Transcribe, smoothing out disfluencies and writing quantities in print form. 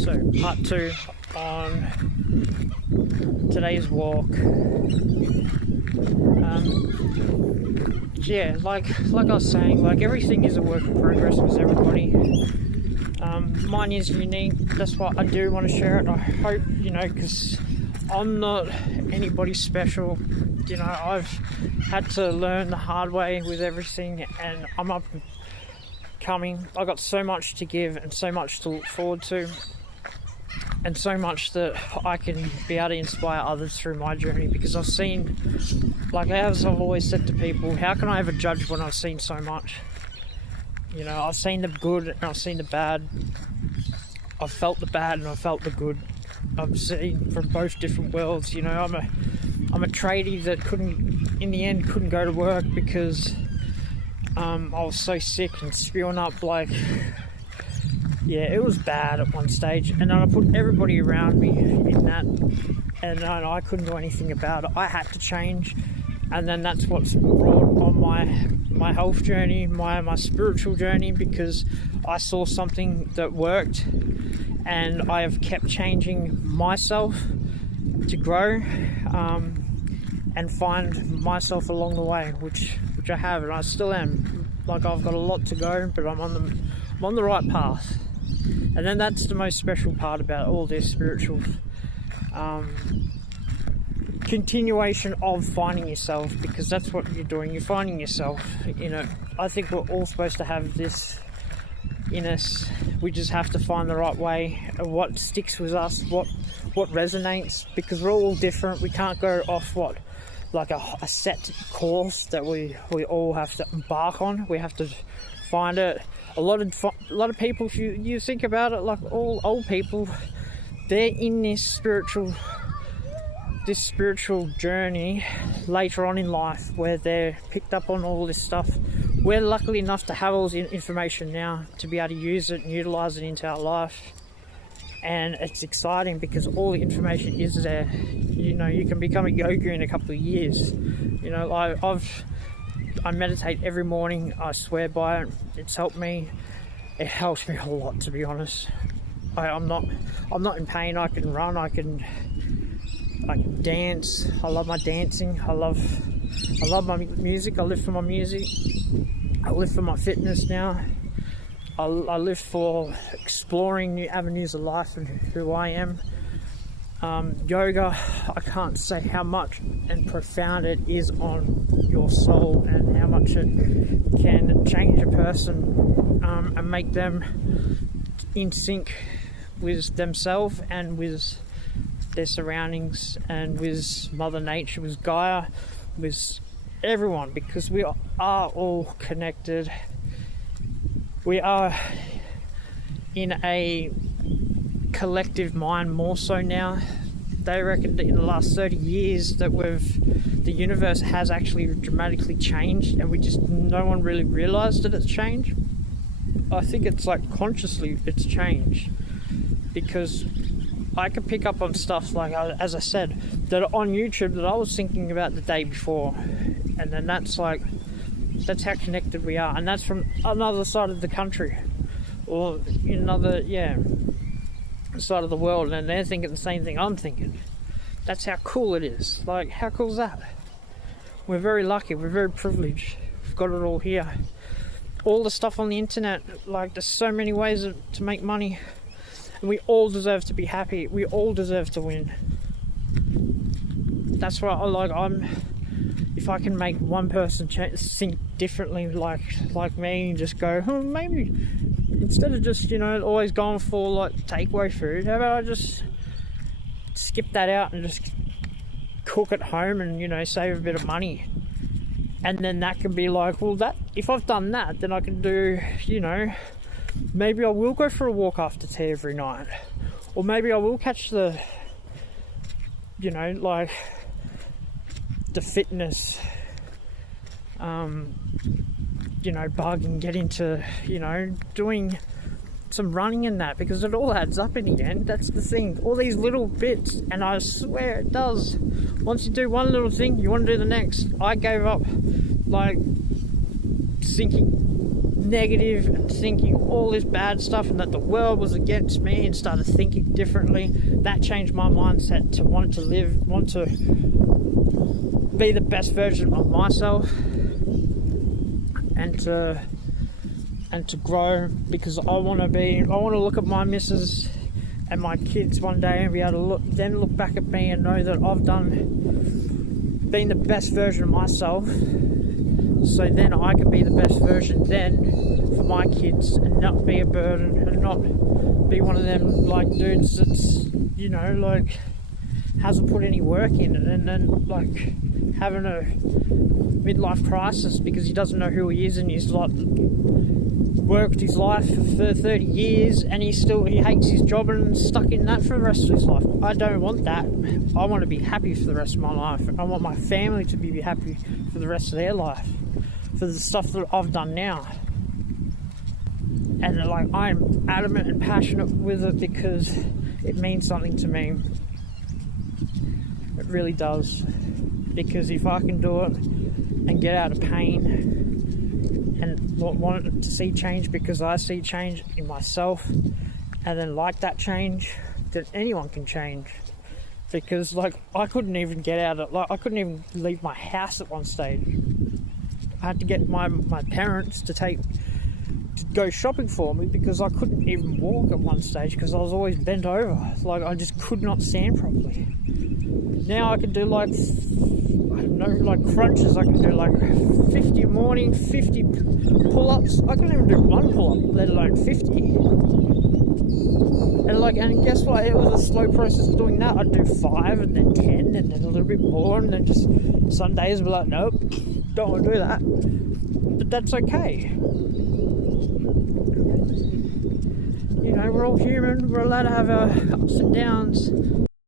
So part 2 on today's walk. Yeah, like I was saying, like everything is a work in progress with everybody. Mine is unique. That's why I do want to share it. I hope, because I'm not anybody special. I've had to learn the hard way with everything, and I'm up and coming. I got so much to give and so much to look forward to, and so much that I can be able to inspire others through my journey, because I've seen, like as I've always said to people, how can I ever judge when I've seen so much? I've seen the good and I've seen the bad. I've felt the bad and I've felt the good. I've seen from both different worlds. I'm a tradie that in the end couldn't go to work because I was so sick and spewing up it was bad at one stage, and then I put everybody around me in that, and I couldn't do anything about it. I had to change, and then that's what's brought on my health journey, my spiritual journey, because I saw something that worked, and I have kept changing myself to grow and find myself along the way, which I have, and I still am. Like, I've got a lot to go, but I'm on the right path. And then that's the most special part about all this spiritual continuation of finding yourself, because that's what you're doing. You're finding yourself. I think we're all supposed to have this in us. We just have to find the right way of what sticks with us, what resonates, because we're all different. We can't go off a set course that we all have to embark on. We have to find it. A lot of people, if you think about it, like all old people, they're in this spiritual journey later on in life, where they're picked up on all this stuff. We're lucky enough to have all this information now to be able to use it and utilize it into our life, and it's exciting because all the information is there. You can become a yogi in a couple of years. I meditate every morning. I swear by it. It's helped me. It helps me a lot, to be honest. I'm not in pain. I can run. I can dance. I love my dancing. I love my music. I live for my music. I live for my fitness now. I live for exploring new avenues of life and who I am. Yoga, I can't say how much and profound it is on your soul, and how much it can change a person and make them in sync with themselves and with their surroundings and with Mother Nature, with Gaia, with everyone, because we are all connected. We are in a collective mind more so now. They reckon that in the last 30 years that the universe has actually dramatically changed, and no one really realized that it's changed. I think it's consciously it's changed, because I can pick up on stuff as I said, that are on YouTube that I was thinking about the day before, and then that's how connected we are, and that's from another side of the country, or in another side of the world, and they're thinking the same thing I'm thinking. That's how cool it is. How cool is that? We're very lucky. We're very privileged. We've got it all here. All the stuff on the internet, there's so many ways to make money, and we all deserve to be happy. We all deserve to win. That's why if I can make one person think differently like me, and just go, maybe instead of just always going for takeaway food, how about I just skip that out and just cook at home and save a bit of money, and then that can be that if I've done that, then I can do maybe I will go for a walk after tea every night, or maybe I will catch the the fitness bug and get into doing some running in that, because it all adds up in the end. That's the thing, all these little bits, and I swear it does. Once you do one little thing, you want to do the next. I gave up thinking negative and thinking all this bad stuff and that the world was against me, and started thinking differently. That changed my mindset to want to be the best version of myself, and to grow, because I want to look at my missus and my kids one day and be able to look back at me and know that I've been the best version of myself, so then I can be the best version then for my kids, and not be a burden, and not be one of them like dudes that's, you know, like hasn't put any work in it, and then like having a midlife crisis because he doesn't know who he is, and he's like worked his life for 30 years and he hates his job and stuck in that for the rest of his life. I don't want that. I want to be happy for the rest of my life. I want my family to be happy for the rest of their life, for the stuff that I've done now. And like, I'm adamant and passionate with it because it means something to me. It really does. Because if I can do it and get out of pain and want to see change because I see change in myself, and then like that change, then anyone can change. Because like, I couldn't even get out of, like, I couldn't even leave my house at one stage. I had to get my parents to go shopping for me because I couldn't even walk at one stage because I was always bent over. Like, I just could not stand properly. Now I can do like, I don't know, like crunches. I can do like 50 morning, 50 pull-ups. I couldn't even do one pull-up, let alone 50. And guess what? It was a slow process of doing that. I'd do 5 and then 10 and then a little bit more, and then just some days I'd be like, nope, don't want to do that. But that's okay. You know, we're all human. We're allowed to have our ups and downs.